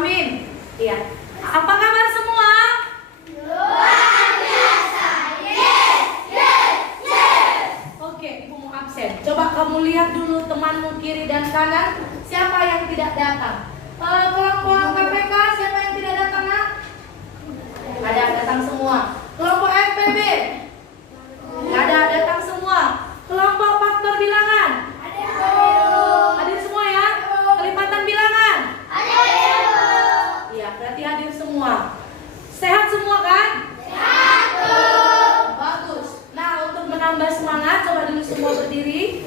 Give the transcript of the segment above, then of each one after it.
Amin. Iya. Apa kabar semua? Luar biasa. Yes, yes, yes. Oke, Ibu mau absen. Coba kamu lihat dulu temanmu kiri dan kanan. Siapa yang tidak datang? Kelompok KPK, siapa yang tidak datang, Nak? Ada, datang semua. Kelompok FPB? Ada, datang semua. Kelompok faktor bilangan? Hadir semua ya? Kelipatan bilangan? Iya, berarti hadir semua. Sehat semua kan? Sehat. Bagus. Nah, untuk menambah semangat, coba dulu semua berdiri.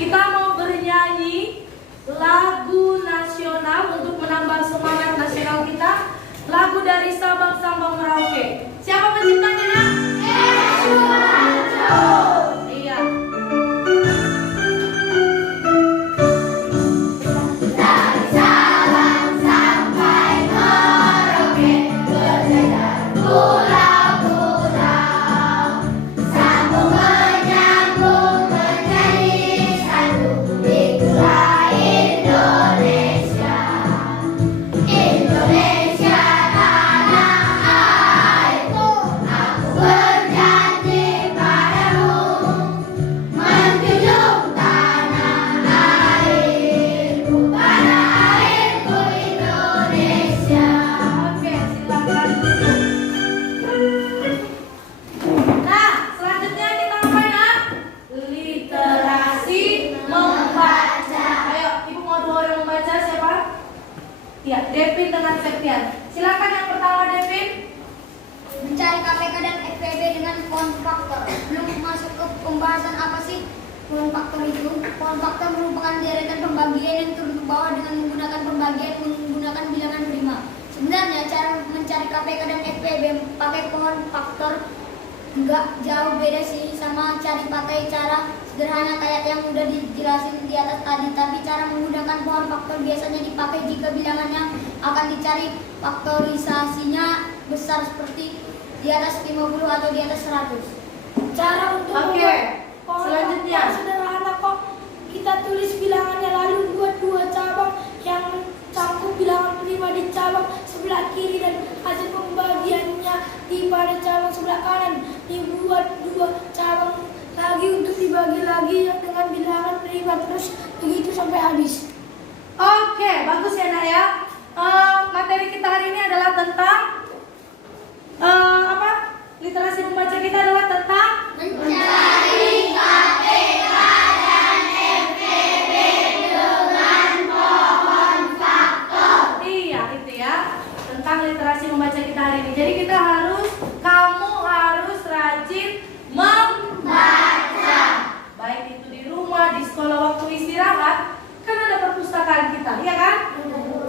Kita mau bernyanyi lagu nasional untuk menambah semangat nasional kita. Lagu dari Sabang Sampai Merauke. Siapa penciptanya, Nak? Iya. Dari Sabang sampai Merauke, berjajar pulau-pulau, sambung menyambung menjadi satu, itulah Indonesia. Indonesia tanah airku, aku berjanji padamu, menjunjung tanah airku, tanah airku Indonesia. Oke, silakan duduk. Nah, selanjutnya kita ngapain, Nak? Literasi membaca. Ayo, Ibu mau dua orang membaca, siapa? Ya, Devin dengan Septian. Silakan yang pertama, Devin. Mencari KPK dan FPB dengan pohon faktor. Belum masuk ke pembahasan apa sih pohon faktor itu? Pohon faktor merupakan deretan pembagian yang turun ke bawah dengan menggunakan pembagian menggunakan bilangan prima. Sebenarnya cara mencari KPK dan FPB pakai pohon faktor nggak jauh beda sih sama pakai cara sederhana kayak yang udah dijelasin di atas tadi. Tapi cara menggunakan pohon faktor biasanya dipakai jika bilangannya akan dicari faktorisasinya besar seperti di atas 50 atau di atas 100. Cara untuk Oke, selanjutnya. sederhana kok. Kita tulis bilangannya lalu buat dua cabang yang mencakup bilangan prima di cabang sebelah kiri dan hasil pembagiannya di pada cabang sebelah kanan. Dibuat dua cabang lagi untuk dibagi lagi dengan bilangan prima, terus begitu sampai habis. Oke, bagus ya, Nak ya. Materi kita hari ini adalah tentang apa? Literasi membaca kita adalah tentang Mencari KPK dan FPB dengan pohon faktor. iya itu ya, tentang literasi membaca kita hari ini. Jadi kamu harus rajin membaca. Baik itu di rumah, di sekolah waktu istirahat, kan ada perpustakaan kita, ya kan?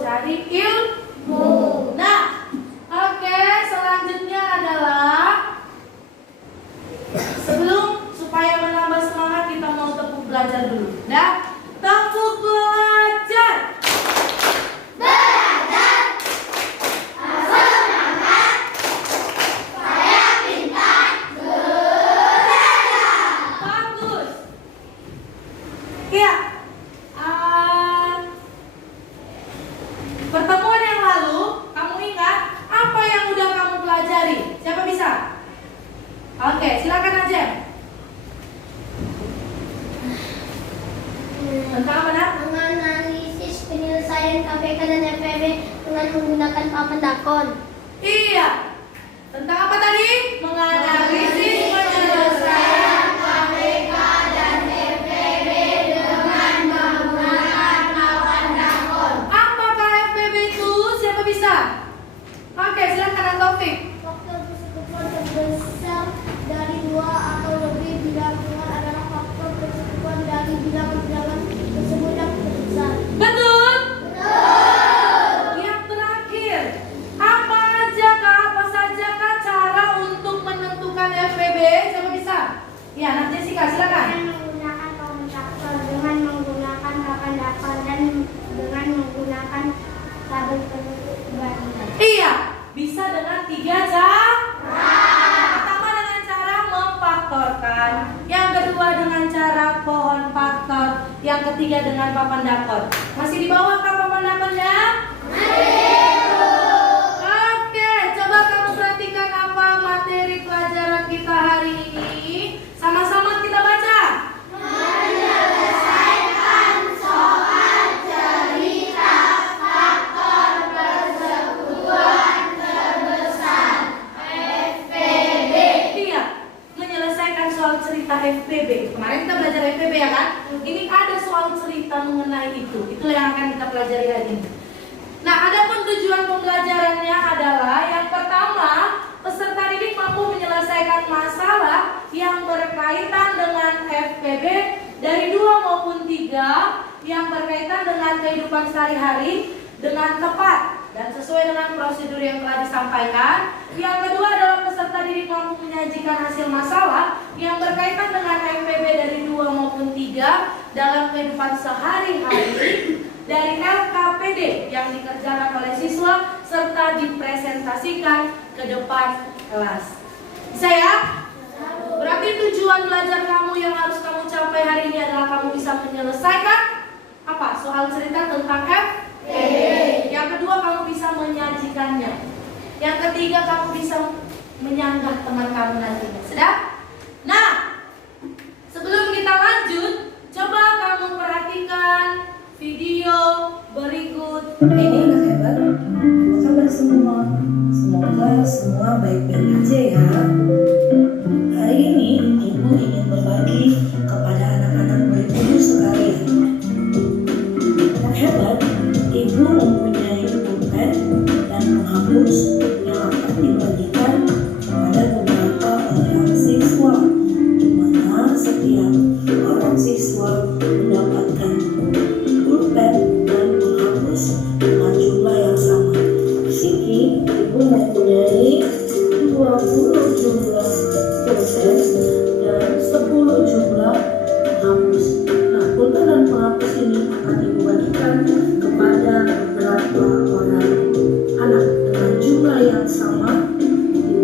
Cari ilmu. Nah, oke, selanjutnya adalah supaya menambah semangat kita mau tepuk belajar dulu. Nah, tepuk belajar. Belajar, semangat, saya pintar, belajar. Bagus. Iya. Pertemuan yang lalu, kamu ingat apa yang udah kamu pelajari? Siapa bisa? Oke, silakan aja. Tentang apa, Nak? Menganalisis penyelesaian KPK dan FPB dengan menggunakan papan dakon. Iya. Tentang apa tadi? Menganalisis penyelesaian. KPK dan FPB dengan menggunakan papan dakon. Apakah FPB itu? Siapa bisa? Oke, silakan Taufik. Faktor persekutuan terbesar dari dua atau lebih bilangan adalah faktor persekutuan dari bilangan-bilangan tersebut yang terbesar. Betul? Betul. Yang terakhir, apa saja cara untuk menentukan yang ketiga dengan papan dakon. Masih di bawah kah papan dakonnya? Oke, coba kamu perhatikan apa materi pelajaran kita hari ini. Sama-sama kita baca. Menyelesaikan soal cerita faktor persekutuan terbesar FPB. Iya, menyelesaikan soal cerita FPB. Kemarin kita belajar FPB ya kan? Ini ada soal cerita mengenai itu. Itulah yang akan kita pelajari hari ini. Nah, adapun tujuan pembelajarannya adalah yang pertama, peserta didik mampu menyelesaikan masalah yang berkaitan dengan FPB dari 2 maupun 3 yang berkaitan dengan kehidupan sehari-hari dengan tepat dan sesuai dengan prosedur yang telah disampaikan. Yang kedua adalah peserta didik mampu menyajikan hasil masalah yang berkaitan dengan FPB dari 2 maupun 3 dalam kehidupan sehari-hari dari LKPD yang dikerjakan oleh siswa serta dipresentasikan ke depan kelas. Bisa ya? Berarti tujuan belajar kamu yang harus kamu capai hari ini adalah kamu bisa menyelesaikan apa? Soal cerita tentang FPB. Yang kedua kamu bisa menyajikannya. Yang ketiga kamu bisa menyanggah teman kamu nantinya. Sudah? Nah, sebelum kita lanjut, coba kamu perhatikan video berikut Ini anak hebat, apa kabar semua? Semoga semua baik-baik aja ya. Hari ini Ibu ingin berbagi kepada anak-anak murid Ibu sekalian. Anak hebat, Ibu mempunyai pulpen dan penghapus yang akan dibagikan kepada beberapa orang siswa, di mana setiap orang siswa mendapatkan pulpen dan penghapus dengan jumlah yang sama. Di sini Ibu mempunyai 20 jumlah pulpen dan 10 jumlah penghapus. Nah, pulpen dan penghapus ini akan Ibu bagikan kepada beberapa orang anak dengan jumlah yang sama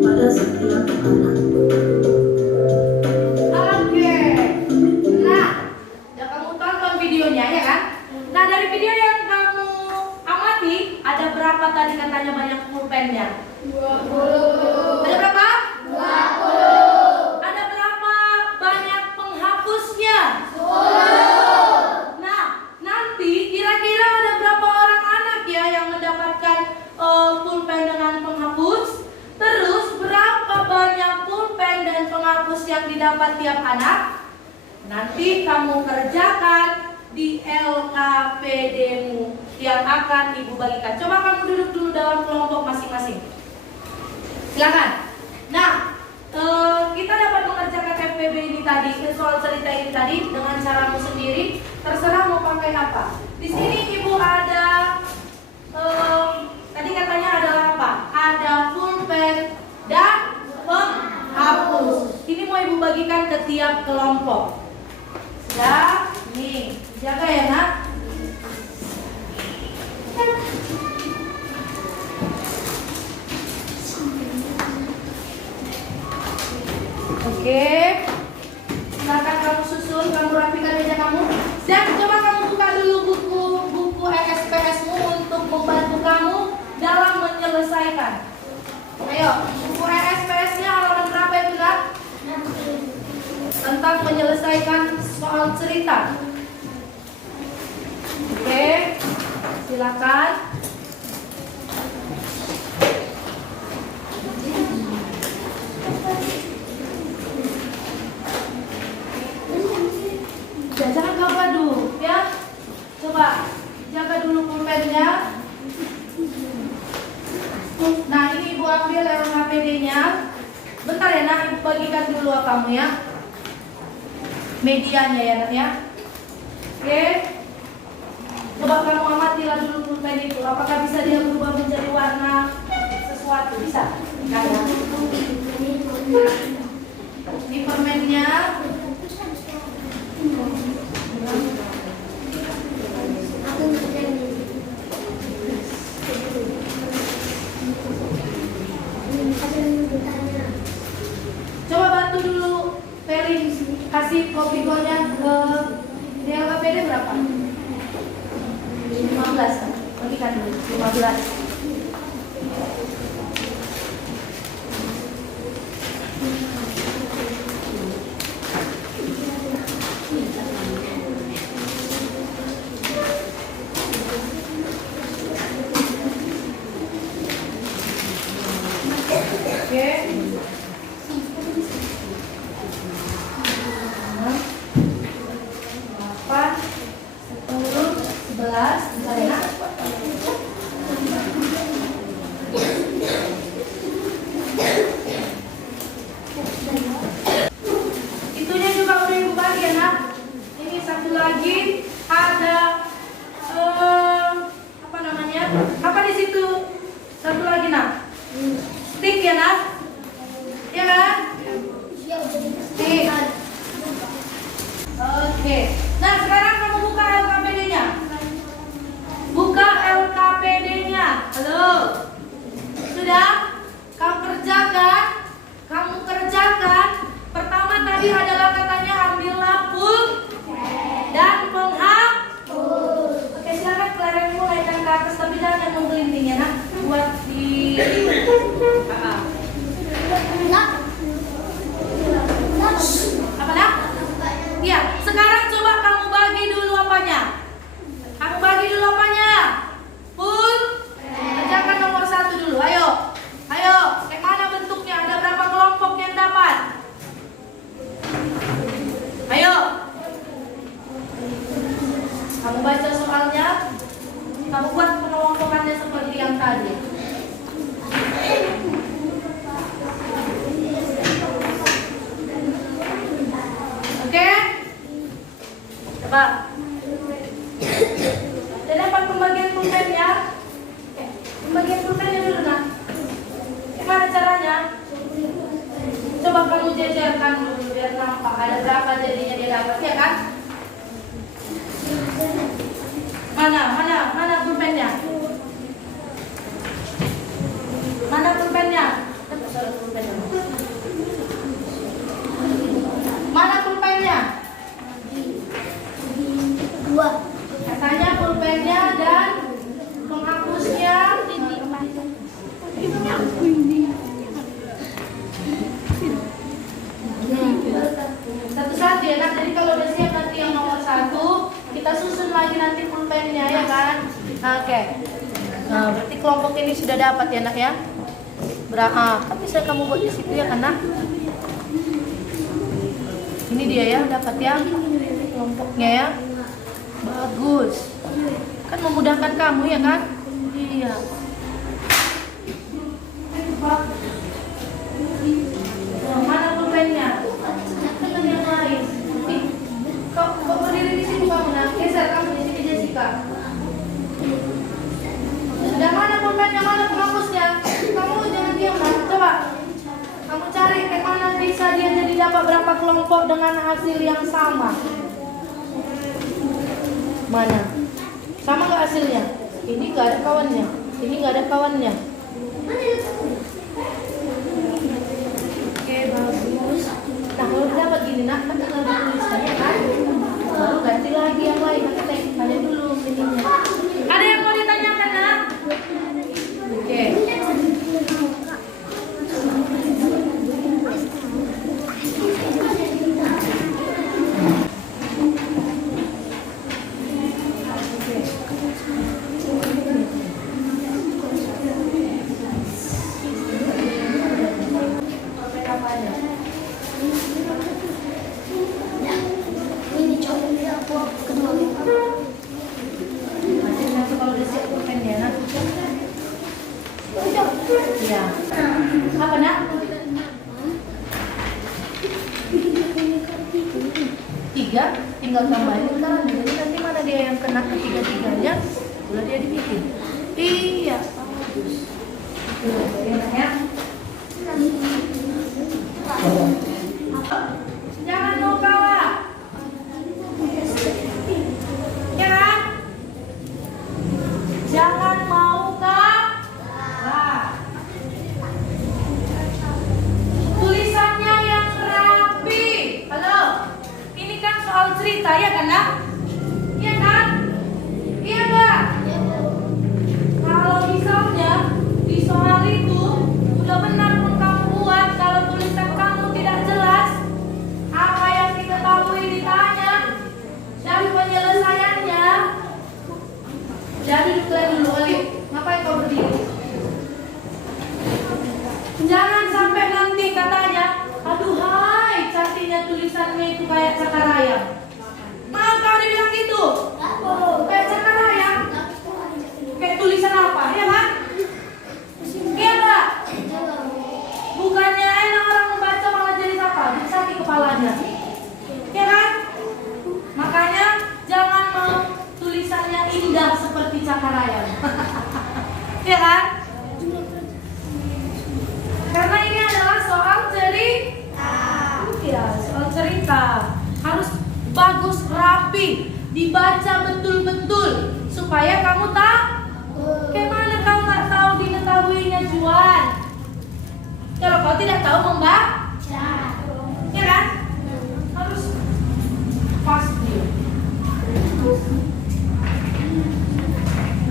pada setiap anak. Oke. Nah, udah kamu tonton videonya ya kan? Nah, dari video yang kamu amati, ada berapa tadi katanya banyak pulpennya? 20. Ada berapa? 20. Ada berapa banyak penghapusnya? 10. Nah, nanti kira-kira ada berapa orang anak ya yang mendapatkan pulpen dengan penghapus? Terus berapa banyak pulpen dan penghapus yang didapat tiap anak? Nanti kamu kerjakan di LKPD-mu yang akan Ibu bagikan. Coba kamu duduk dulu dalam kelompok masing-masing. Silakan. Nah, kita dapat mengerjakan FPB ini tadi, soal cerita ini tadi dengan caramu sendiri. Terserah mau pakai apa. Di sini Ibu ada, tadi katanya adalah apa? Ada pulpen dan penghapus. Ini mau Ibu bagikan ke tiap kelompok. Sudah? Nih, jaga ya nak. Oke, silakan kamu susun, kamu rapikan meja kamu. Dan coba kamu buka dulu buku ESPS-mu untuk membantu kamu dalam menyelesaikan. Ayo, buku ESPS-nya halaman berapa itu nak? Tentang menyelesaikan soal cerita. Oke, silakan. Jangan gaduh ya. Coba jaga dulu pulpennya. Nah, ini Ibu ambil LKPD-nya. Bentar ya nak, Ibu bagikan dulu kamu ya. Medianya ya nak ya. Oke. Coba kamu amatilah dulu pulpen itu. Apakah bisa dia berubah menjadi warna sesuatu? Bisa? Nah, ya. Ini permennya. Coba bantu dulu Peri kasih kopi gonya ke Ini LKPD berapa? 15 kan? Bagikan dulu, 15. Oke. 8, 10, 11, bentar ya. Itunya juga udah ibu bagi ya nak. Ini satu lagi ada apa namanya? Apa di situ? Satu lagi nak. Stick ya nak. Ya kan? Stick. Oke. Nah sekarang kamu buka LKPD-nya. Buka LKPD-nya. Halo. Sudah? Kamu kerjakan. Pertama tadi adalah katanya ambillah dan penghapus. Oke silakan Clara mulaikan ke atas tapi jangan yang menggelinding ya nak. Buat di apa nak? Iya, sekarang coba kamu bagi dulu apanya. Kerjakan nomor 1 dulu. Ayo. Kayak mana bentuknya? Ada berapa kelompok yang dapat? Ayo. Kamu baca soalnya. Kamu buat pengelompokannya seperti yang tadi. Oke? Coba. Sudah dapat pembagian pulpennya? Pembagian pulpennya dulu nak. Gimana caranya? Coba kamu jejerkan dulu biar nampak ada berapa jadinya dia dapat ya kan? Mana pulpennya? Mana pulpennya? Mana pulpennya? 2. Katanya pulpennya dan penghapusnya satu-satu ya nak. Jadi kalau udah siap nanti yang nomor 1 kita susun lagi nanti pulpennya ya kan. Oke. Nah berarti kelompok ini sudah dapat ya nak ya. Kan bisa kamu buat di situ ya kan nak. Ini dia ya dapat ya kelompoknya ya. Bagus. Kan memudahkan kamu ya kan? Iya. Mana pulpennya? Kan yang lain. Kok berdiri di sini kamu nak? Geser kamu di sini Jessica. Sudah mana pulpennya? Mana penghapusnya? Kamu jangan diam nak. Coba. Kamu cari kayak mana bisa dia jadi dapat berapa kelompok dengan hasil yang sama. Mana? Sama nggak hasilnya? Ini nggak ada kawannya. Ini nggak ada kawannya. Oke bagus. Nah kalau dapat gini nak, kan tinggal ditulisnya kan. Baru ganti lagi yang lain. Nanti tanya dulu ininya. Ada yang mau ditanyakan nak? Oke. Ini coba aku kedua. Nanti kalau udah siap pulpennya nak. Iya. Apa nak? 3, tinggal tambahin sekarang. Jadi nanti mana dia yang kena ketiga-tiganya, udah dia dibikin. Iya, bagus. Ya. Jangan mau kalah. Ya kan? Jangan mau kalah. Tulisannya yang rapi. Halo. Ini kan soal cerita ya kan nak? ayam? Maaf kalau dibilang gitu. Kayak cakar ayam. Kayak tulisan apa? Ya kan? Iya enggak? Bukannya enak orang membaca malah jadi apa? Jadi sakit kepalanya. Ya kan? Makanya jangan mau tulisannya indah seperti cakar ayam. Ya kan? Karena ini adalah soal cerita. Ya, soal cerita. Harus bagus, rapi, dibaca betul-betul supaya kamu tahu. Kayak mana kau nggak tahu diketahuinya Juan? Kalau kau tidak tahu membaca, ya kan? Harus pasti.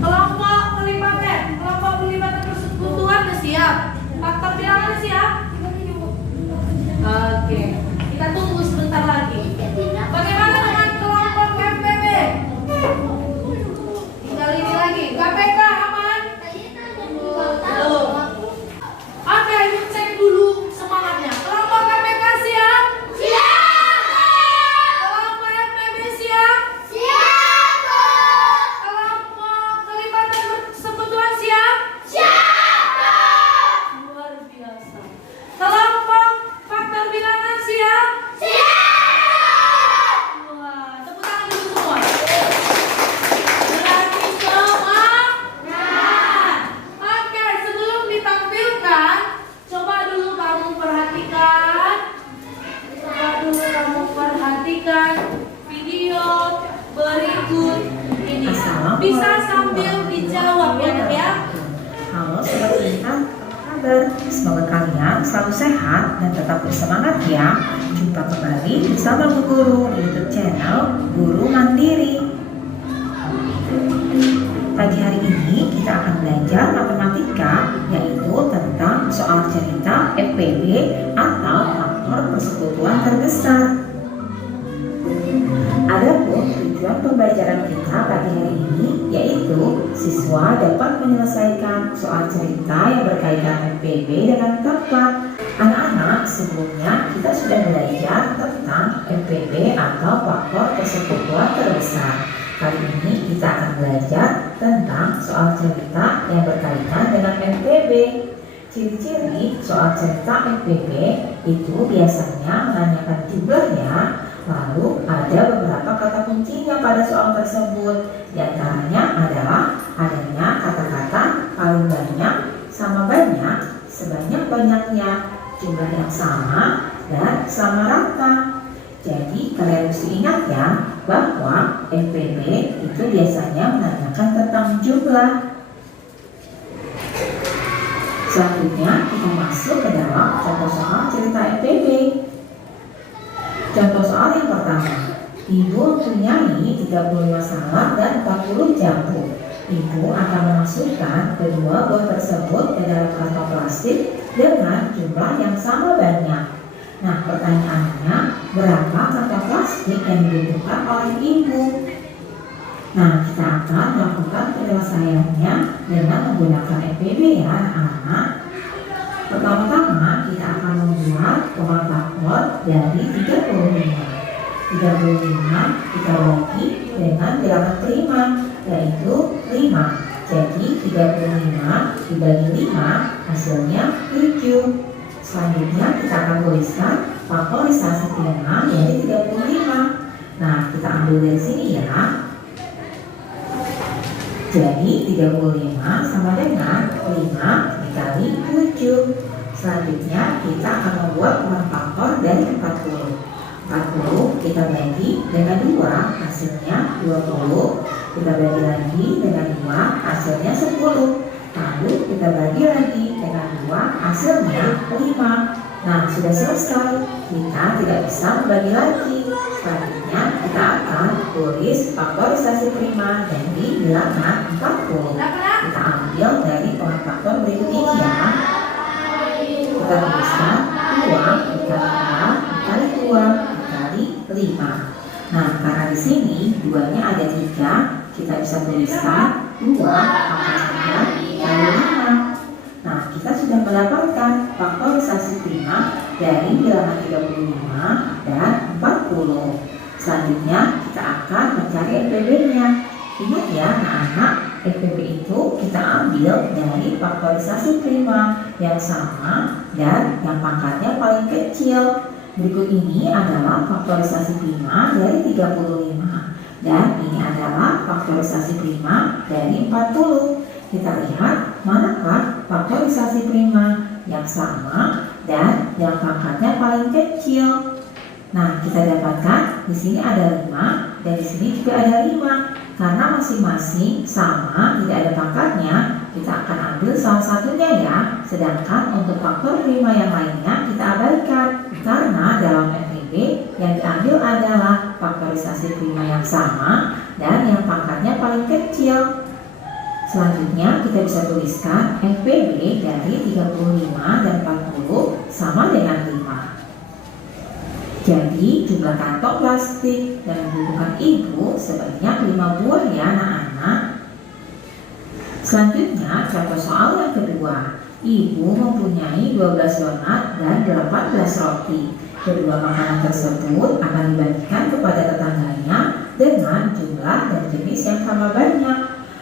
Kelompok pelibatan, kelompok pelibatan persekutuan udah siap. Faktor bilangan siap? Oke, kita tunggu sebentar lagi. Bagaimana dengan kelompok FPB? Tinggal ini lagi. KPK aman? Belum. Oke, yuk cek dulu semangatnya. Kelompok KPK siap? Kelompok FPB siap? Kelompok kelibatan persekutuan siap? Luar biasa. Kelompok faktor bilangan siap? Wah, tepuk tangan dulu semua. Berarti semangat. Oke, sebelum ditampilkan, coba dulu kamu perhatikan. Video berikut ini. Bisa sambil dijawab ya, Dek ya. Halo Sobat Intan, apa kabar? Semoga kalian selalu sehat dan tetap bersemangat ya. Jumpa kembali bersama Bu Guru di YouTube channel Guru Mandiri. Pagi hari ini kita akan belajar matematika, yaitu tentang soal cerita FPB atau faktor persekutuan terbesar. Adapun tujuan pembelajaran kita pagi hari ini yaitu siswa dapat menyelesaikan soal cerita yang berkaitan FPB dengan tepat. Anak-anak, sebelumnya kita sudah belajar tentang FPB atau faktor persekutuan terbesar. Kali ini kita akan belajar tentang soal cerita yang berkaitan dengan FPB. Ciri-ciri soal cerita FPB itu biasanya menanyakan jumlahnya. Lalu ada beberapa kata kuncinya pada soal tersebut. Di antaranya adalah adanya kata-kata paling banyak, sama banyak, sebanyak-banyaknya, jumlah yang sama, dan sama rata. Jadi kalian mesti ingat ya bahwa FPB itu biasanya menanyakan tentang jumlah. Selanjutnya kita masuk ke dalam contoh soal cerita FPB. Contoh soal yang pertama, ibu mempunyai 35 salad dan 40 jambu. Ibu akan memasukkan kedua buah tersebut ke dalam kantong plastik dengan jumlah yang sama banyak. Nah, pertanyaannya, berapa kantong plastik yang dibutuhkan oleh ibu? Nah, kita akan melakukan penyelesaiannya dengan menggunakan FPB ya anak-anak. Pertama-tama kita akan membuat pola faktor dari 35. 35 kita bagi dengan bilangan prima, yaitu 5. Jadi 35 dibagi 5 hasilnya 7. Selanjutnya kita akan tuliskan faktorisasi prima yaitu 35. Nah, kita ambil dari sini ya. Jadi 35 sama dengan 5 dikali 7. Selanjutnya kita akan membuat pola faktor dari 40. 40 kita bagi dengan 2 hasilnya 20. Kita bagi lagi dengan 2 hasilnya 10. Lalu kita bagi lagi dengan 2 hasilnya 5. Nah, sudah selesai. Kita tidak bisa membagi lagi. Selanjutnya kita akan tulis faktorisasi prima dari bilangan 40. Kita ambil dari pola faktor berikut ini ya. Kita tuliskan 2 dikali 2 dikali 5. Nah, karena di sini 2-nya ada 3, kita bisa tuliskan 2 dikali 5. Nah, kita sudah mendapatkan faktorisasi prima dari bilangan 35 dan 40. Selanjutnya kita akan mencari FPB-nya. Ingat ya anak-anak, FPB itu kita ambil dari faktorisasi prima yang sama dan yang pangkatnya paling kecil. Berikut ini adalah faktorisasi prima dari 35 dan ini adalah faktorisasi prima dari 40. Kita lihat manakah faktorisasi prima yang sama dan yang pangkatnya paling kecil. Nah, kita dapatkan di sini ada 5 dan di sini juga ada 5. Karena masing-masing sama, tidak ada pangkatnya, kita akan ambil salah satunya ya. Sedangkan untuk faktor prima yang lainnya kita abaikan. Karena dalam FPB yang diambil adalah faktorisasi prima yang sama dan yang pangkatnya paling kecil. Selanjutnya kita bisa tuliskan FPB dari 35 dan 40 sama dengan 5. Jadi jumlah kantong plastik yang dibutuhkan ibu sebanyak 5 buah ya anak-anak. Selanjutnya contoh soal yang kedua. Ibu mempunyai 12 donat dan 18 roti. Kedua makanan tersebut akan dibagikan kepada tetangganya dengan jumlah dan jenis yang sama banyak.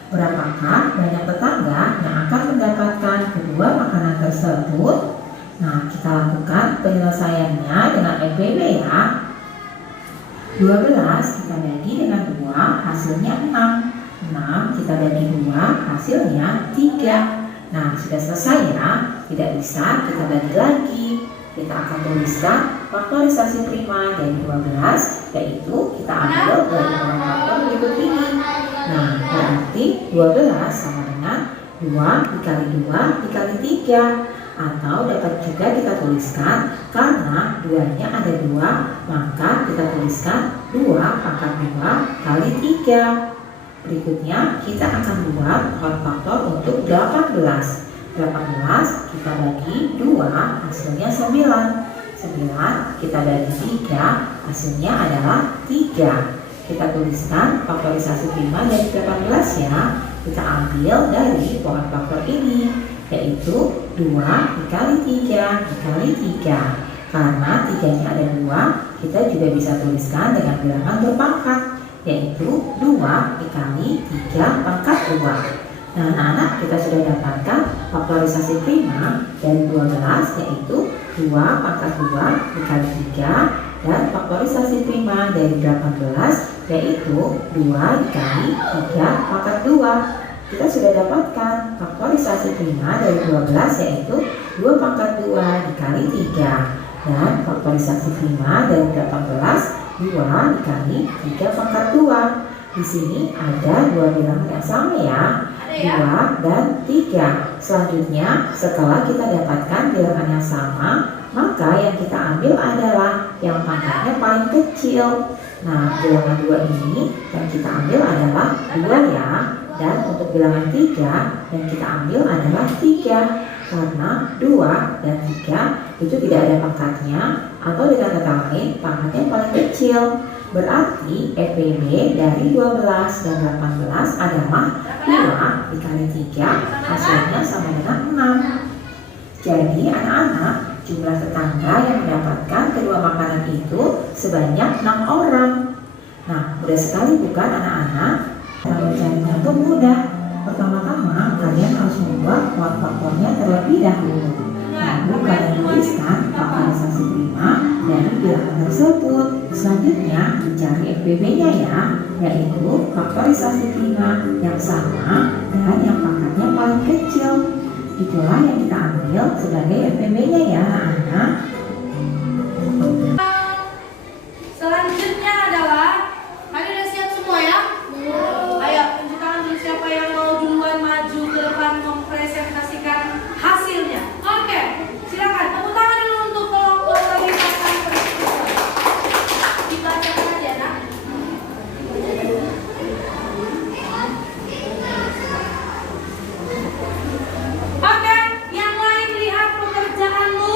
Berapakah banyak tetangga yang akan mendapatkan kedua makanan tersebut? Nah, kita lakukan penyelesaiannya dengan FPB ya. 12 kita bagi dengan 2, hasilnya 6. 6 kita bagi 2, hasilnya 3. Nah, sudah selesai ya. Tidak bisa kita bagi lagi. Kita akan tuliskan faktorisasi prima dari 12, yaitu kita ambil dari nomor faktor berikut ini. Nah, berarti 12 sama dengan 2 dikali 2 dikali 3. Atau dapat juga kita tuliskan karena 2-nya ada 2, maka kita tuliskan 2 pangkat 2 kali 3. Berikutnya kita akan buat pohon faktor untuk 18. 18 kita bagi 2, hasilnya 9. 9 kita bagi 3, hasilnya adalah 3. Kita tuliskan faktorisasi prima dari 18 ya. Kita ambil dari pohon faktor ini, yaitu 2 dikali 3 dikali 3. Karena 3-nya ada 2, kita juga bisa tuliskan dengan bilangan berpangkat, yaitu 2 dikali 3 pangkat 2. Nah anak-anak, kita sudah dapatkan faktorisasi prima dari 12, yaitu 2 pangkat 2 dikali 3, dan faktorisasi prima dari 18, yaitu 2 dikali 3 pangkat 2. Kita sudah dapatkan faktorisasi prima dari 12, yaitu 2 pangkat 2 dikali 3. Dan faktorisasi prima dari 18, 2 dikali 3 pangkat 2. Di sini ada 2 bilangan yang sama ya, 2 dan 3. Selanjutnya, setelah kita dapatkan bilangan yang sama, maka yang kita ambil adalah yang pangkatnya paling kecil. Nah, bilangan 2 ini yang kita ambil adalah 2 ya. Dan untuk bilangan 3 yang kita ambil adalah 3. Karena 2 dan 3 itu tidak ada pangkatnya, atau dengan kata lain pangkatnya paling kecil. Berarti FPB dari 12 dan 18 adalah 2 dikali 3, hasilnya sama dengan 6. Jadi anak-anak, jumlah tetangga yang mendapatkan kedua makanan itu sebanyak 6 orang. Nah, mudah sekali bukan anak-anak? Kalau mencarinya itu mudah. Pertama-tama kalian harus membuat pohon faktornya terlebih dahulu. Lalu kalian tuliskan faktorisasi prima dari bilangan tersebut. Selanjutnya dicari FPB-nya ya, yaitu faktorisasi prima yang sama dan yang pangkatnya paling kecil. Itulah yang kita ambil sebagai FPB-nya ya anak-anak. Selanjutnya adalah, kalian udah siap semua ya? Ayo tunjuk tangan dulu siapa yang mau duluan maju ke depan mempresentasikan hasilnya. Oke, silakan tepuk tangan dulu untuk kelompok lagi akan dibacakan aja nak. Oke, yang lain lihat pekerjaanmu.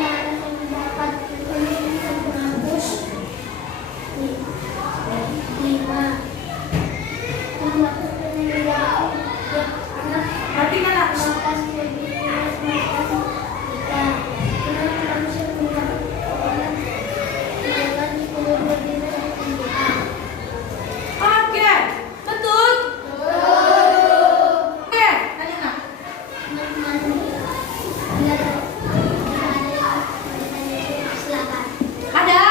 anak yang mendapat pemilih dan penghapus 5. Jumlah pemilih yang anak Perhatikan nak. 15 lebih 3. Jumlah manusia mendapat orang 10 lebih dari 5. Oke, betul. Oke, tanya nak. Ada?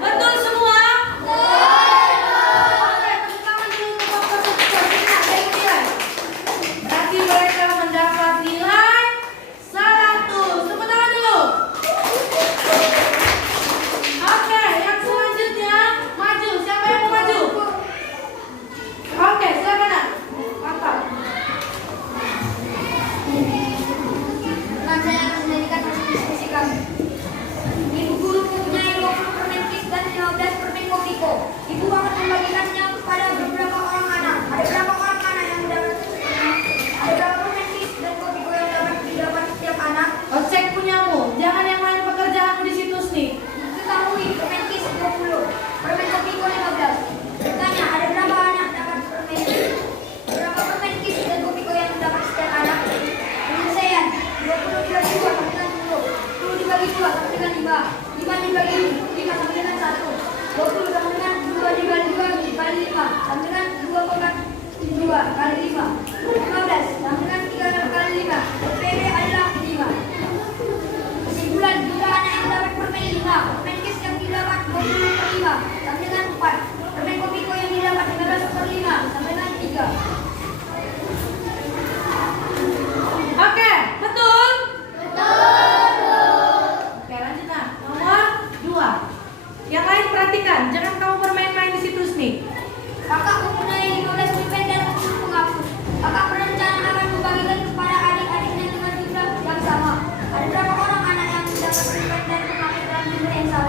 Betul semua? Oke, tepuk tangan dulu untuk kelompok satu. Nah, baik nilai. Berarti mereka mendapat nilai 100. Tepuk tangan dulu. Oke, yang selanjutnya maju. Siapa yang mau maju? Oke, silakan nak. Mantap. Nah, saya akan menjadikan hasil diskusi kami. Ibu guru mempunyai 20 permen kis dan 15 permen kopiko. Ibu akan membagikannya kepada beberapa orang anak. Ada berapa orang anak yang mendapat? Ada berapa permen kis dan kopiko yang dapat didapat setiap anak? Cek punyamu. Jangan yang main pekerjaanmu di situs nih. Ketahui permen kis 20, permen kopiko 15. Bertanya, ada berapa anak dapat permen? Berapa permen kis dan kopiko yang dapat setiap anak? Penyelesaian 20 dibagi 2 sama dengan 10. 10 dibagi 2 sama dengan 5. 5 dibagi 5 sama dengan 1. 20 sama dengan 2 dibagi 2 kali 5 sama dengan 2 kali 5. 15 sama dengan 3 kali 5. PB adalah 5. Kesimpulan, jumlah anak yang dapat permen 5, permen kis yang didapat 20 per 5 sama dengan 4, permen kopiko yang didapat 15 per 5 sama dengan 3. Oke, betul? Oke, lanjut nak. Nomor 2. Yang lain perhatikan, jangan kamu bermain-main di situs nih. Kakak mempunyai 15 pulpen dan 10 penghapus. Kakak berencana akan membagikan kepada adik-adiknya dengan jumlah yang sama. Ada berapa orang anak yang mendapat pulpen dan penghapus dalam jumlah yang sama?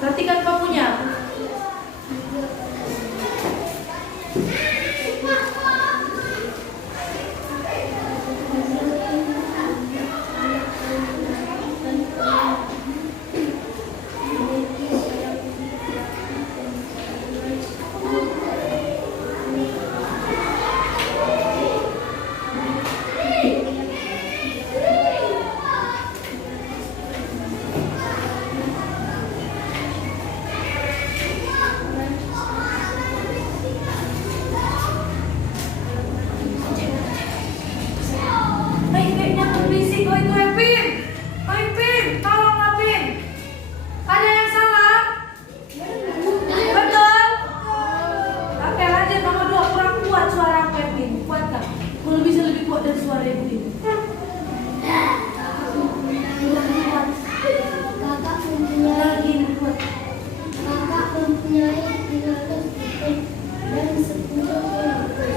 Perhatikan pakunya. Kayaknya berisik kok itu Epin. Epin, tolong Epin. Ada yang salah? Betul? Oke lanjut nomor 2, kurang kuat suara Epin. Kuat gak? Kalau bisa lebih kuat dari suara ibu ini. Lagi kuat. Kakak mempunyai 300 ikan dan 10 perahu.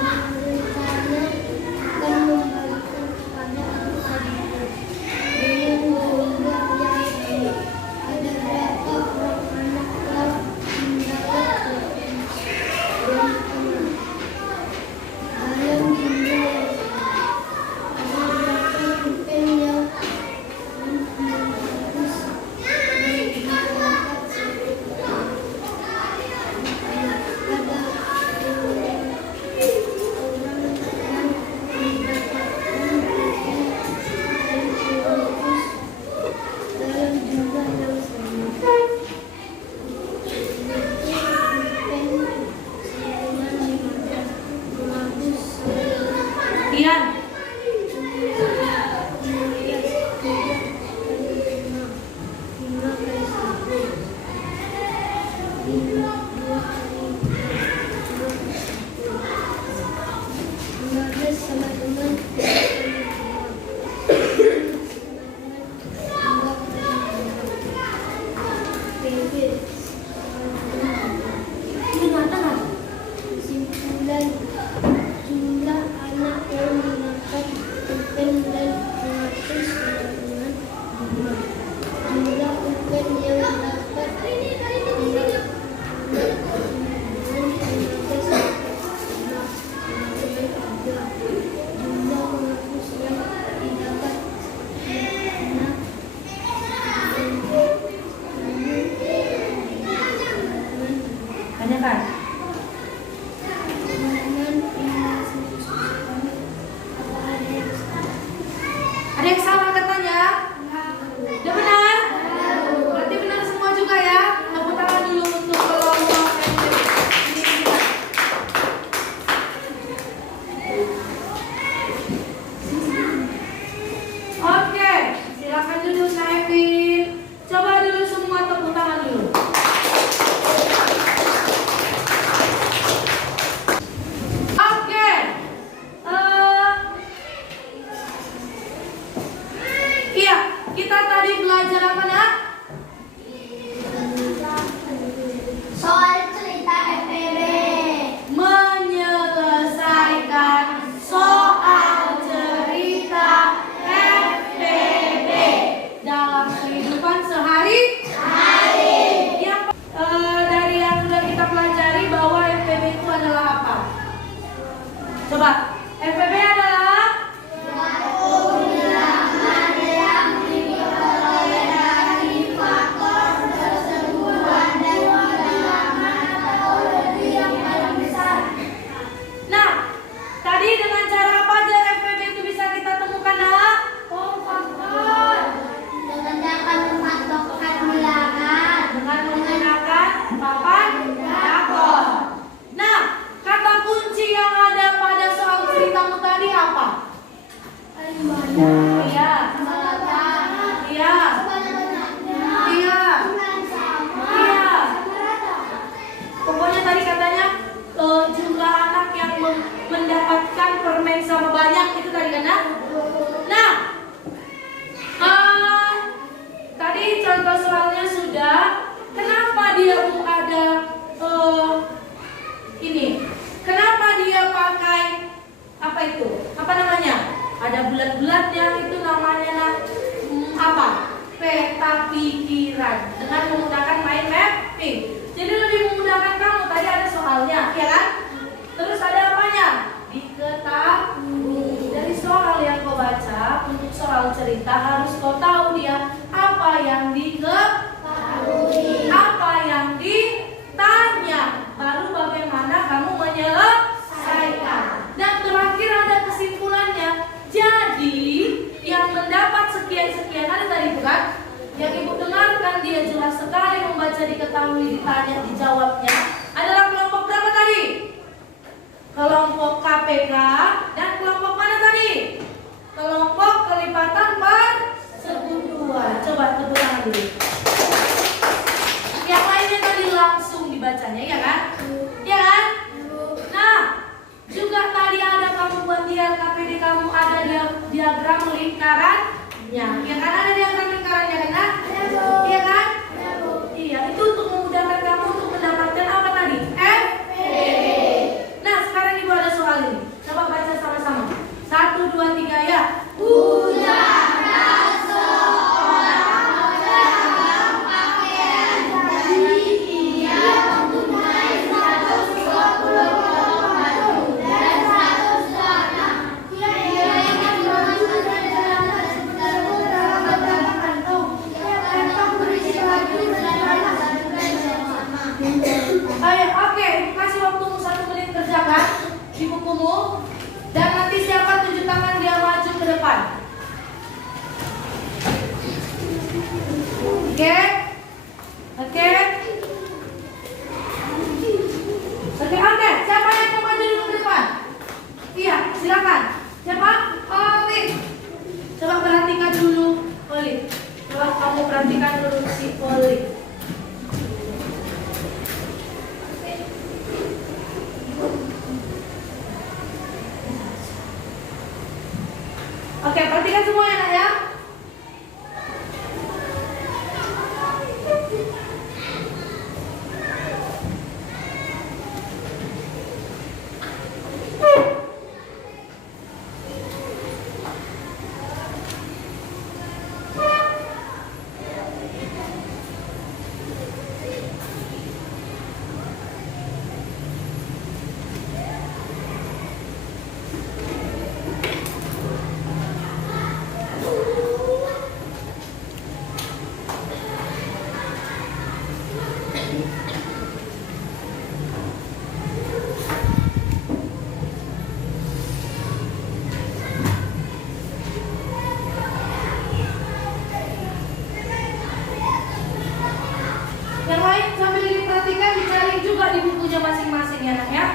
Kakak berencana akan membagikan kepada adik-adiknya dengan jumlah yang sama. Ada berapa orang anak yang mendapat dan anak? Dalam jumlah yang sama. Ada berapa ikan yang Ian, Kesimpulan jumlah anak yang dimakan ikan dan 100 dengan 5. Jumlah ikan yang dapat dimakan dengan 15 dengan 3. Jumlah manusia yang didapat anak banyak kan? Ada yang salah katanya? Udah benar? Berarti benar semua juga ya? Tepuk tangan dulu untuk kelompok ini. Oke, silakan duduk Naifin. Coba dulu semua tepuk tangan dulu. Oke. Iya, kita tadi belajar apa nak? Soal cerita FPB. Menyelesaikan soal cerita FPB dalam kehidupan sehari-hari. Yang dari yang sudah kita pelajari bahwa FPB itu adalah apa? Coba, FPB adalah tadi dengan cara apa aja FPB itu bisa kita temukan nak? Dengan papan bilangan. Dengan menggunakan papan rapor. Nah, kata kunci yang ada pada soal ceritamu tadi apa? Iya. Iya. Iya. Iya. Pokoknya tadi katanya jumlah anak yang mendapatkan permen sama banyak itu tadi kan nak? Nah, tadi contoh soalnya sudah. Kenapa dia ada ini? Kenapa dia pakai apa itu? Apa namanya? Ada bulat-bulatnya itu namanya apa? P pikiran dengan menggunakan mind mapping. Jadi lebih memudahkan kamu. Tadi ada soalnya, ya kan? Terus ada apanya? Diketahui. Dari soal yang kau baca untuk soal cerita harus kau tahu dia apa yang diketahui, apa yang ditanya, baru bagaimana kamu menyelesaikan. Dan terakhir ada kesimpulannya. Jadi yang mendapat sekian-sekian ada tadi bukan? Yang ibu dengarkan dia jelas sekali membaca, diketahui, ditanya, dijawabnya. Adalah kelompok berapa tadi? Kelompok KPK dan kelompok mana tadi? Kelompok kelipatan persekutuan. Coba tepuk tangan dulu. Yang lainnya tadi langsung dibacanya, ya kan? Ya kan? Nah, juga tadi ada kamu buat di LKPD kamu ada diagram lingkarannya. Ya kan, ada diagram lingkarannya kan? Nah? Iya kan? Iya, itu untuk memudahkan kamu untuk mendapatkan apa tadi? FPD. Nah, sekarang ibu ada soal ini. Coba baca sama-sama. 1, 2, 3 ya. Ayo, oke, kasih waktumu 1 menit kerjakan di bukumu. Dan nanti siapa tunjuk tangan dia maju ke depan. Oke? Oke? Oke, siapa yang mau maju dulu ke depan? Iya, silakan. Siapa? Oli. Coba perhatikan dulu Oli. Coba kamu perhatikan dulu si Oli. Oke, perhatikan semua ya nak ya. Yang lain sambil diperhatikan, dicari juga di bukunya masing-masing ya nak ya.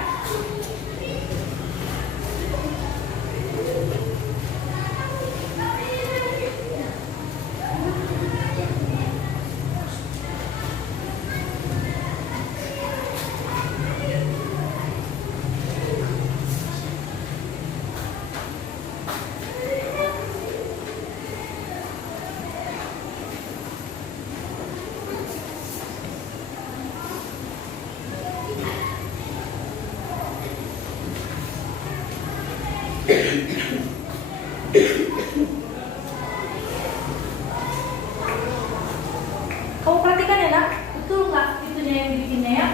Kamu perhatikan ya nak, betul nggak itunya yang dibikinnya ya?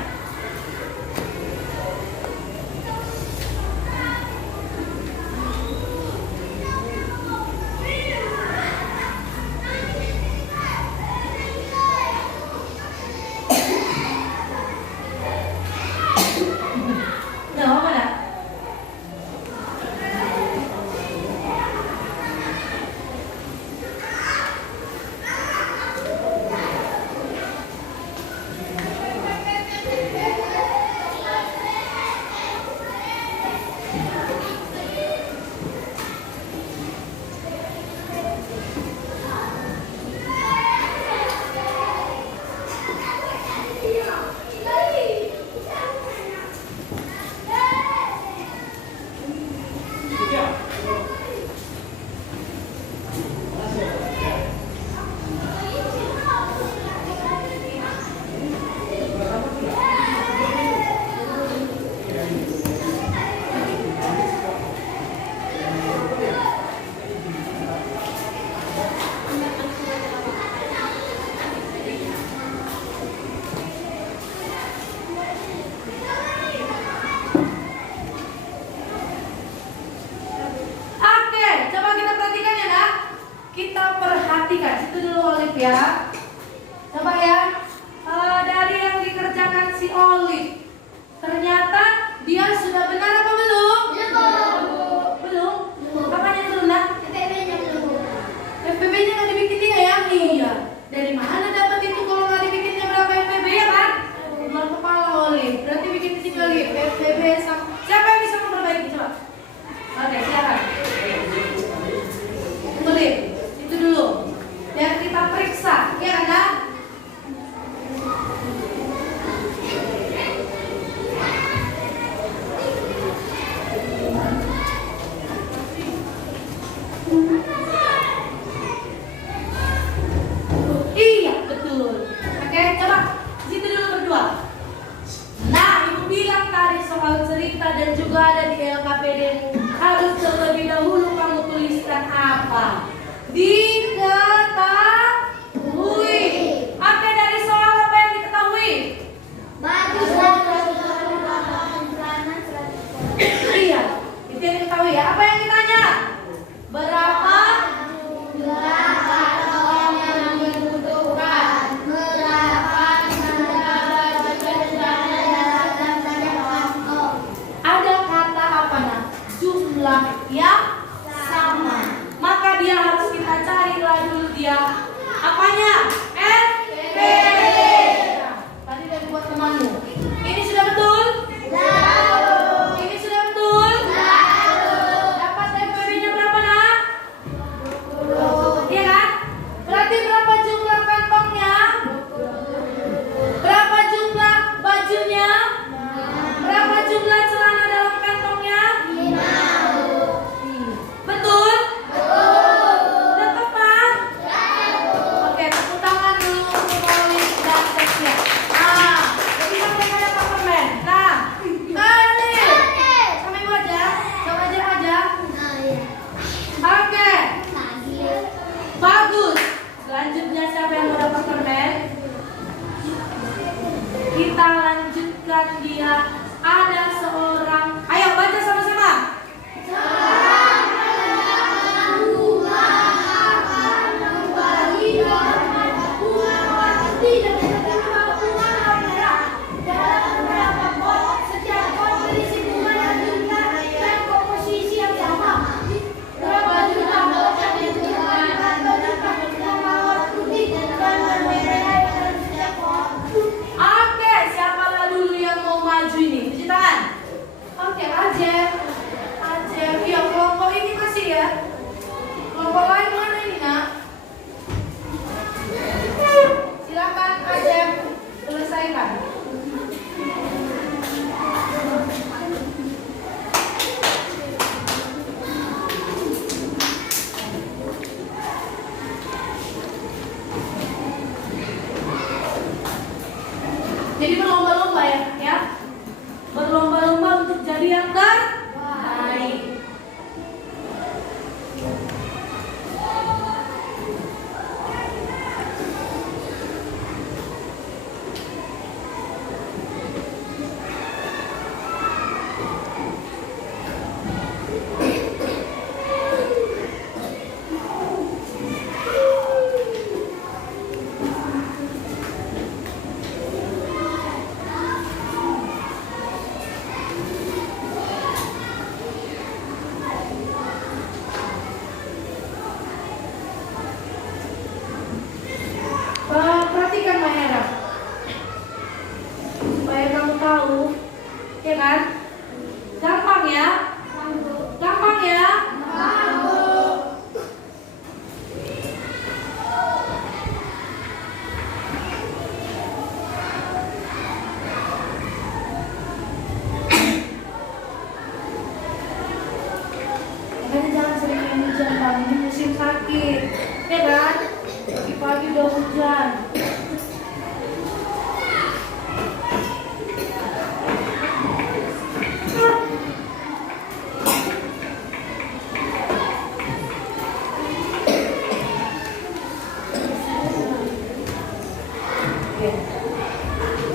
Nggak apa nak? ya. Coba ya, dari yang dikerjakan si Oli, ternyata dia sudah benar apa belum? Belum. Apanya belum nak? FPB-nya nggak dibikin dia ya? Iya. Dari mana dapat itu kalau nggak dibikinnya berapa FPB ya kan? Luar kepala Oli. Berarti bikin di sini Oli. FPB sama. Siapa yang bisa memperbaiki coba? Oke, silakan. Oli, itu dulu. Biar kita periksa, ya kan? Iya, betul. Oke, coba situ dulu berdua. Nah, ibu bilang tadi soal cerita dan juga ada di LKPD-mu. Harus terlebih dahulu kamu tuliskan apa? Diketahui. Oke, dari soal apa yang diketahui? Iya, itu yang diketahui ya. Apa yang ditanya? Berapa? Ada kata apa nak? Jumlah yang sama. Maka dia harus kita carilah dulu dia apanya? FPB. Nah, tadi dari buat temanmu. Ini sudah betul? Ini sudah betul? Dapat FPB-nya berapa nak? Iya kan? Berarti berapa jumlah kantongnya? Berapa jumlah bajunya? Berapa jumlah celana dalam kantongnya? Betul? Udah tepat? Oke, tepuk tangan dulu untuk Oli dan Tesya. Nah, jadi kan mereka dapat permen. Nah, Eli sama ibu aja, coba aja. Oke, bagus. Selanjutnya siapa yang mau dapat permen? Kita lanjutkan dia. Ada seorang. Ayo baca sama-sama. Oke, siapa dulu yang mau maju ini? Cuci tangan. Oke, Ajep. Iya, kelompok ini masih ya. Kelompok lain mana ini nak? Silakan Ajep selesaikan. Jadi berlomba-lomba ya. Berlomba-lomba untuk jadi yang terbaik. Perhatikan Mahera, supaya kamu tahu, ya kan? Gampang ya? Gampang ya? Makanya jangan sering main hujan, Bang. Ini musim sakit, ya kan? Pagi-pagi udah hujan.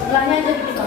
Sebelahnya aja gitu.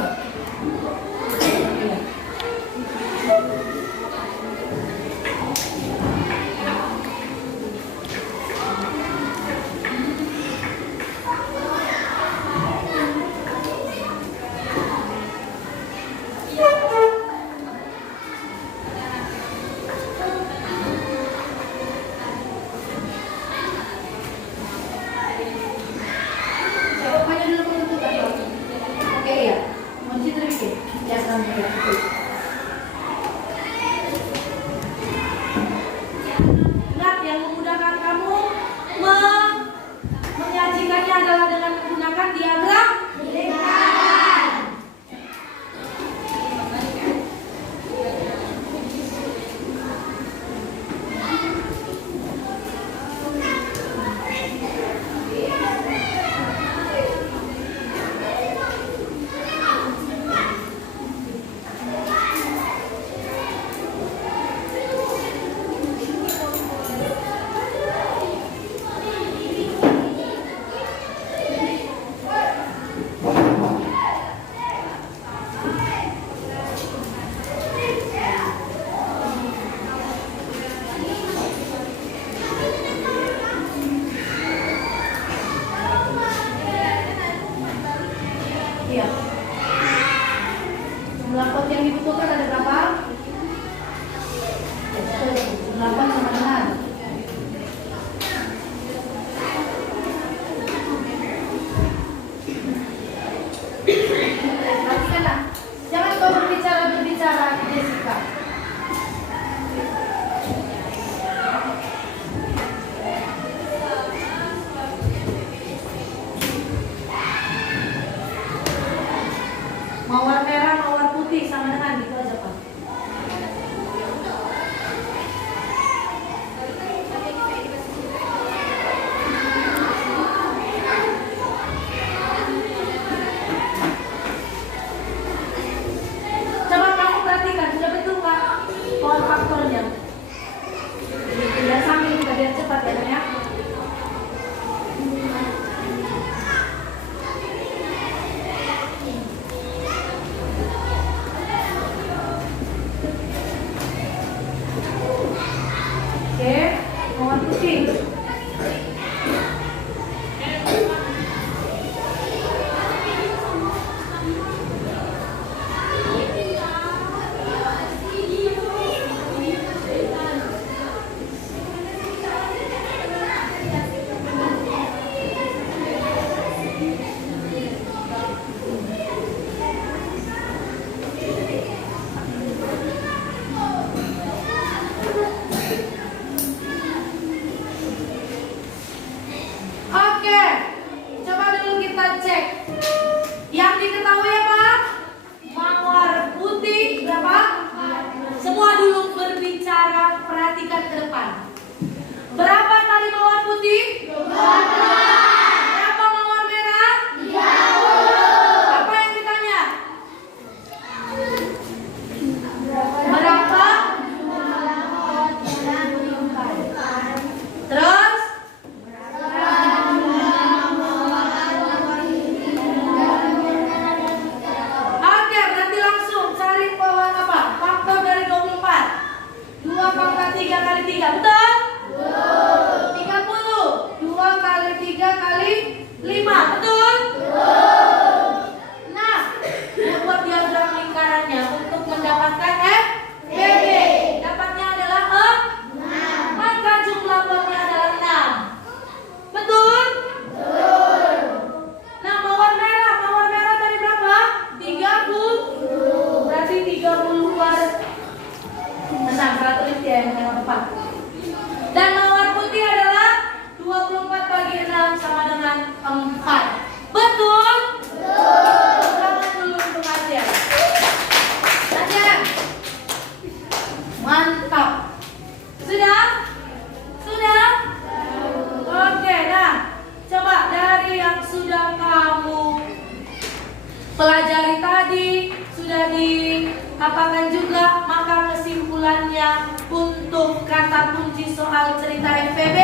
diapakan juga, maka kesimpulannya untuk kata kunci soal cerita FVB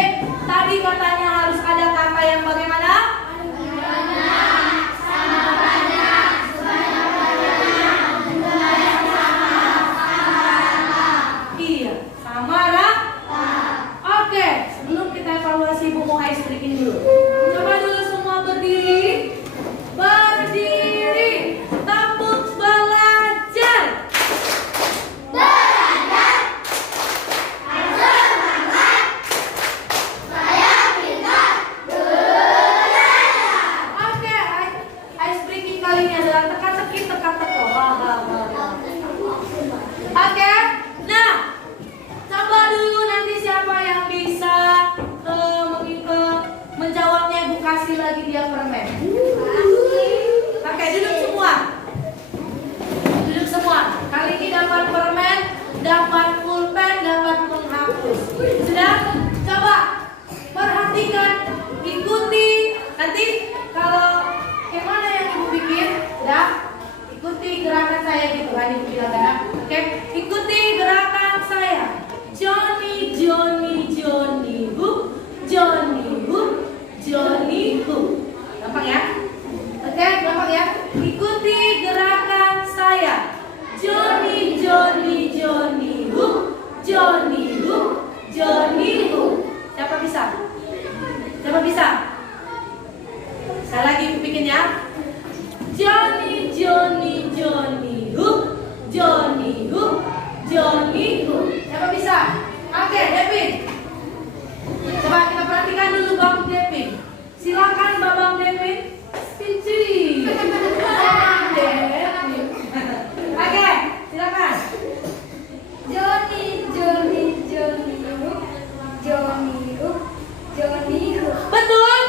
tadi katanya harus ada kata yang bagaimana? Iya, samara. Oke, sebelum kita evaluasi Bu mau ice breaking dulu. Coba dulu semua berdiri. Berdiri. Tepuk belajar. Oke, ice breaking kali ini adalah teka-teki, teka-teko. Oke, nah, coba dulu nanti siapa yang bisa menjawabnya, Ibu kasih lagi dia permen. Oke, duduk semua. Duduk semua. Kali ini dapat permen, dapat pulpen, dapat penghapus. Sudah? Coba perhatikan, ikuti. Nanti kalau gimana yang Ibu bikin, sudah? Ikuti gerakan saya gitu kan Ibu bilang ya. Oke, ikuti gerakan saya. Johnny, Johnny, Johnny hook, Johnny hook, Johnny hook. Gampang ya? Oke, gampang ya? Ikuti gerakan saya. Johnny, Johnny, Johnny hook, Johnny hook, Johnny hook. Siapa bisa? Siapa bisa? Saya lagi bikin ya. Johnny, Johnny, Johnny hook, Johnny hook, Johnny hook. Siapa bisa? Oke, Devin. Coba kita perhatikan dulu Bang Devin. Silakan Bang Devin. Cici. Bang Devin. Oke, silakan. Johnny, Johnny, Johnny hook, Johnny hook, Johnny hook. Betul?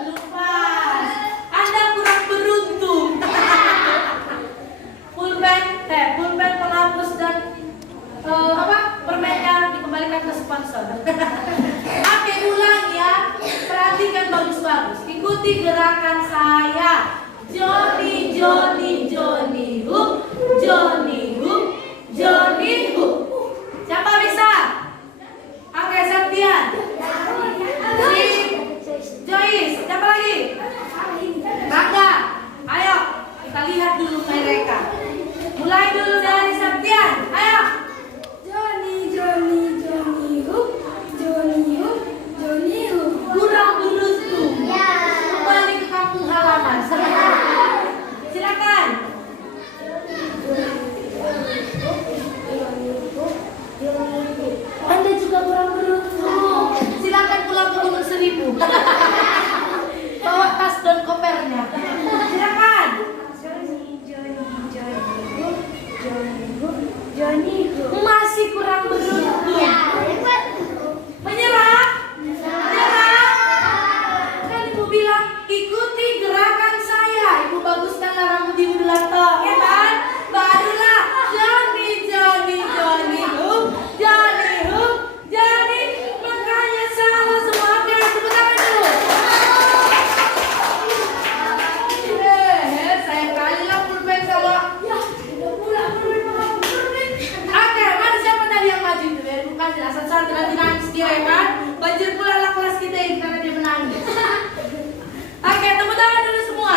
Belum pas. Anda kurang beruntung. Pulpen penghapus dan permennya dikembalikan ke sponsor. Oke, ulang ya. Perhatikan bagus-bagus. Ikuti gerakan saya. Johnny, Johnny, Johnny hook, Johnny hook, Johnny hook. Siapa bisa? Oke, Septian. Joyce, siapa lagi? Rangga. Ayo, kita lihat dulu mereka. Mulai dulu dari Septian. Ayo. Johnny, Johnny, Johnny hook, Johnny hook, Johnny hook. Kurang beruntung. Kembali ke kampung halaman. Silakan. Anda juga kurang beruntung. Silakan pulang ke Gunung Seribu. Bawa tas dan kopernya. Silakan. Johnny hook. Masih kurang beruntung. Menyerah? Menyerah? Kan Ibu bilang ikuti gerakan saya. Ibu baguskanlah rambut Ibu dulu toh, ya kan? Barulah Johnny, Johnny, Johnny hook, Johnny hook, Johnny. Makanya salah semua. Oke, tepuk tangan dulu. Sayang kali lah pulpen sama. Ya, udah pulang pulpen. Oke, mana siapa tadi yang maju itu? Biar bukan asal santri nanti nangis dia ya kan? Banjir pula lah kelas kita ini karena dia menangis. Oke, tepuk tangan dulu semua.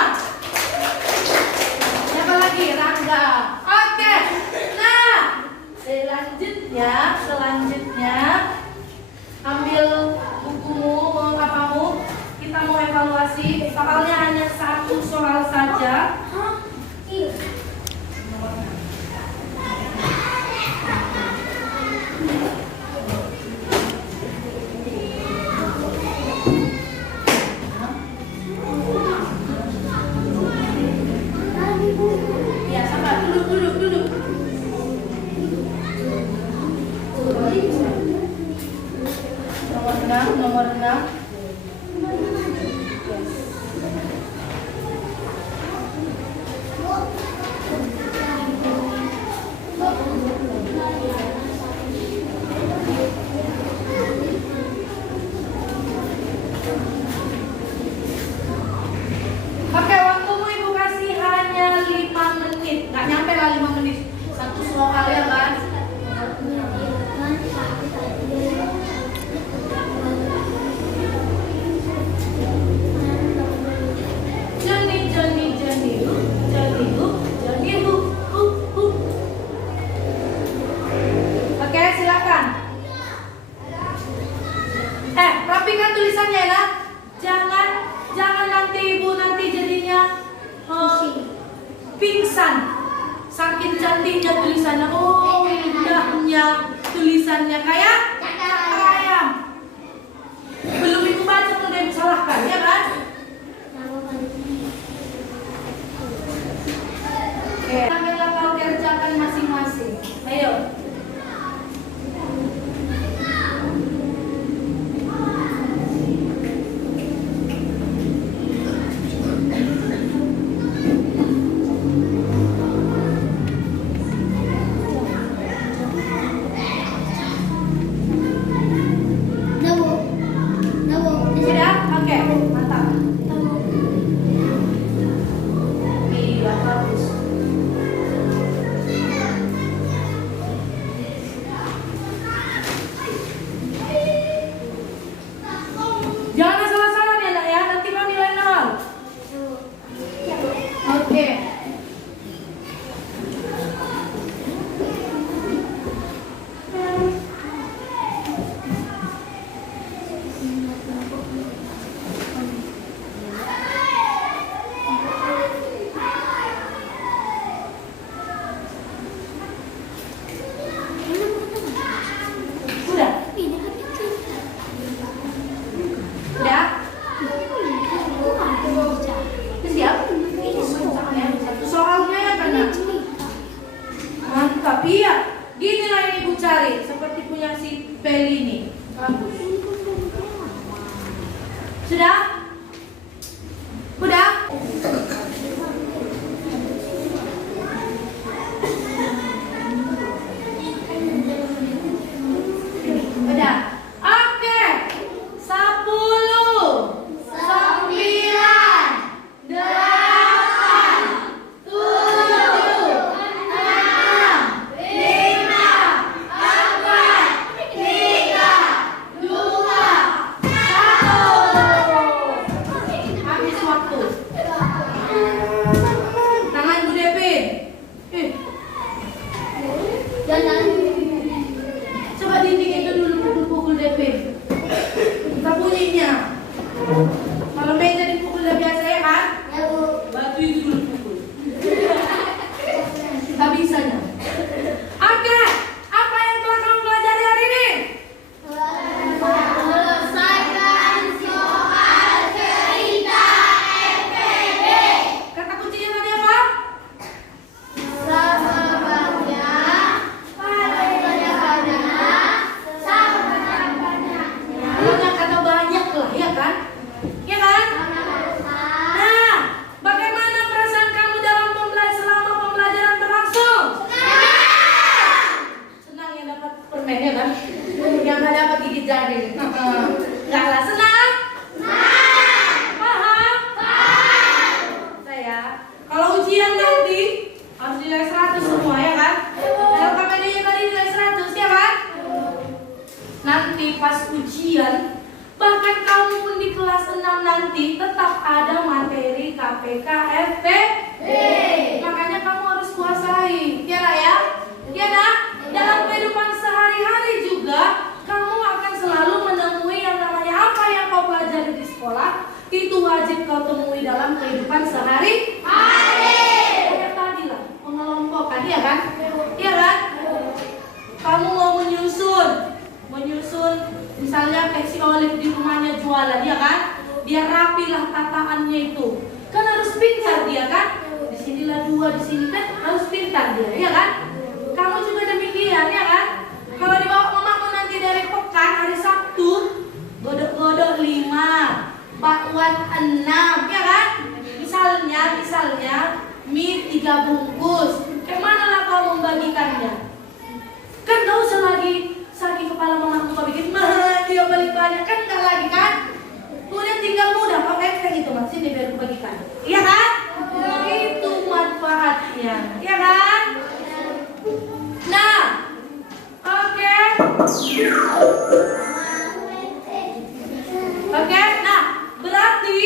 Siapa lagi? Rangga. Oke, nah selanjutnya ambil bukumu, mau apamu. Kita mau evaluasi. Soalnya hanya satu soal saja. Ya, sabar. Duduk. Nomor 6. tulisan. Saking cantiknya tulisannya. Oh, indahnya tulisannya kayak ayam. Belum itu baca tuh dia salahkan, ya kan? Oke, sambil kau kerjakan masing-masing. Ayo. Sudah? Oke, mantap. Iya, bagus. Jangan salah-salah ya, Nak ya. Nanti kau nilai 0. Oke. Sudah? Sudah? Siap? Satu soalnya ya kan? Mantap, iya. Gini lah yang ibu cari, seperti punya si Peli ini. Bagus. Sudah? Udah? Udah. Oke. 10, 9, 8, 7, 6, 5, 4, 3, 2, 1. Habis waktu. Tangan Bu Devin. Coba dinding itu dulu pukul-pukul Devin. Kita bunyinya. Kalau meja dipukul udah biasa ya kan? Batu itu dulu pukul. Kita bisanya. Oke, apa yang telah kamu pelajari hari ini? Selesaikan soal cerita FPB. Kata kuncinya tadi apa? Sebabnya, Banyak atau banyak lah, ya kan? Ya kan? Nah, bagaimana perasaan kamu selama pembelajaran berlangsung? Senang yang dapat permen ya kan? Yang nggak dapat gigit jari. Nggak lah, senang? Paham? Saya, kalau ujian nanti harus nilai 100 semua ya kan? Kalau KPD-nya tadi nilai 100 ya kan? Nanti pas ujian, bahkan kamu pun di kelas 6 nanti tetap ada materi KPK FPB. Makanya kamu harus kuasai, ya nak ya? Ya nak? Dalam kehidupan sehari-hari juga kamu akan selalu menemui yang namanya apa yang kau pelajari di sekolah, itu wajib kau temui dalam kehidupan sehari-hari. Kayak tadi lah, mengelompokkan, ya kan? Ya kan? Kamu mau menyusun misalnya kayak si Olive di rumahnya jualan, ya kan? Biar rapilah tataannya itu. Kan harus pintar dia kan? Di sinilah 2, di sini kan harus pintar dia, ya kan? Kamu juga demikian, ya kan? Kalau dibawa mamamu nanti dari pekan hari Sabtu, godok-godok 5, bakwan 6, ya kan? Misalnya mie 3 bungkus. Kemana lah kau membagikannya? Kan gak usah lagi sakit kepala mamaku kau bikin dia balik banyak, kan enggak lagi kan? Kemudian tinggal mudah kau efek itu mas, ini biar aku bagikan, iya kan? Itu manfaatnya, iya kan? Nah, oke. Nah berarti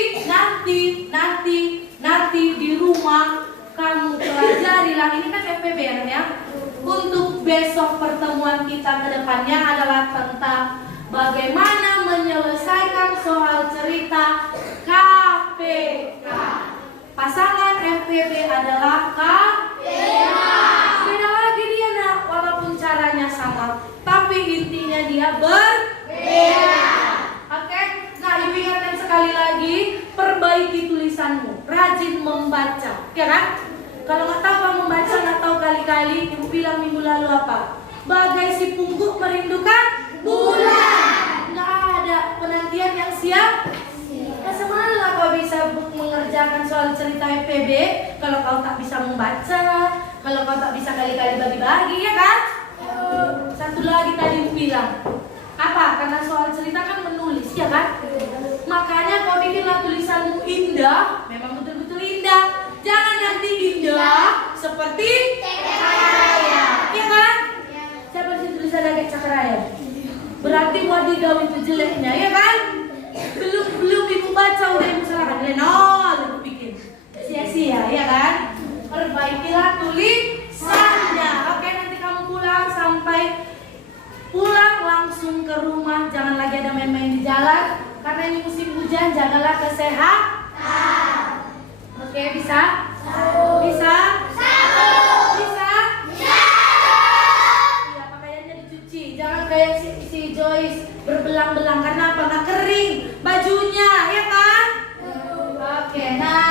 nanti di rumah kamu pelajarilah, ini kan FPB ya. Untuk besok pertemuan kita ke depannya adalah tentang bagaimana menyelesaikan soal cerita KPK. Pasangan FPB adalah tulisanmu, rajin membaca, ya kan? Kalau nggak tahu apa membaca, nggak tahu kali-kali, ibu bilang minggu lalu apa? Bagai si pungguk merindukan bulan. Nggak ada penantian yang siap. Masa mana kau bisa mengerjakan soal cerita FPB kalau kau tak bisa membaca, kalau kau tak bisa kali-kali bagi-bagi, ya kan? Satu lagi tadi ibu bilang apa? Karena soal cerita kan menulis, ya kan? Makanya kau bikinlah tulisanmu indah, memang betul-betul indah. Jangan nanti indah seperti Cakraya, ya kan? Siapa sih tulisan kayak Cakraya? Berarti wadidaw itu jeleknya, ya kan? Belum ibu baca udah ibu salahkan nilai nol, ibu bikin sia-sia, ya kan? Perbaikilah tulisannya. Oke, nanti kamu pulang langsung ke rumah, jangan lagi ada main-main di jalan karena ini musim hujan. Jagalah kesehatan. Oke, bisa? Bisa? Bisa? Iya, pakaiannya dicuci. Jangan kayak si Joyce berbelang-belang karena apa? Nggak kering bajunya, ya kan? Oke, nah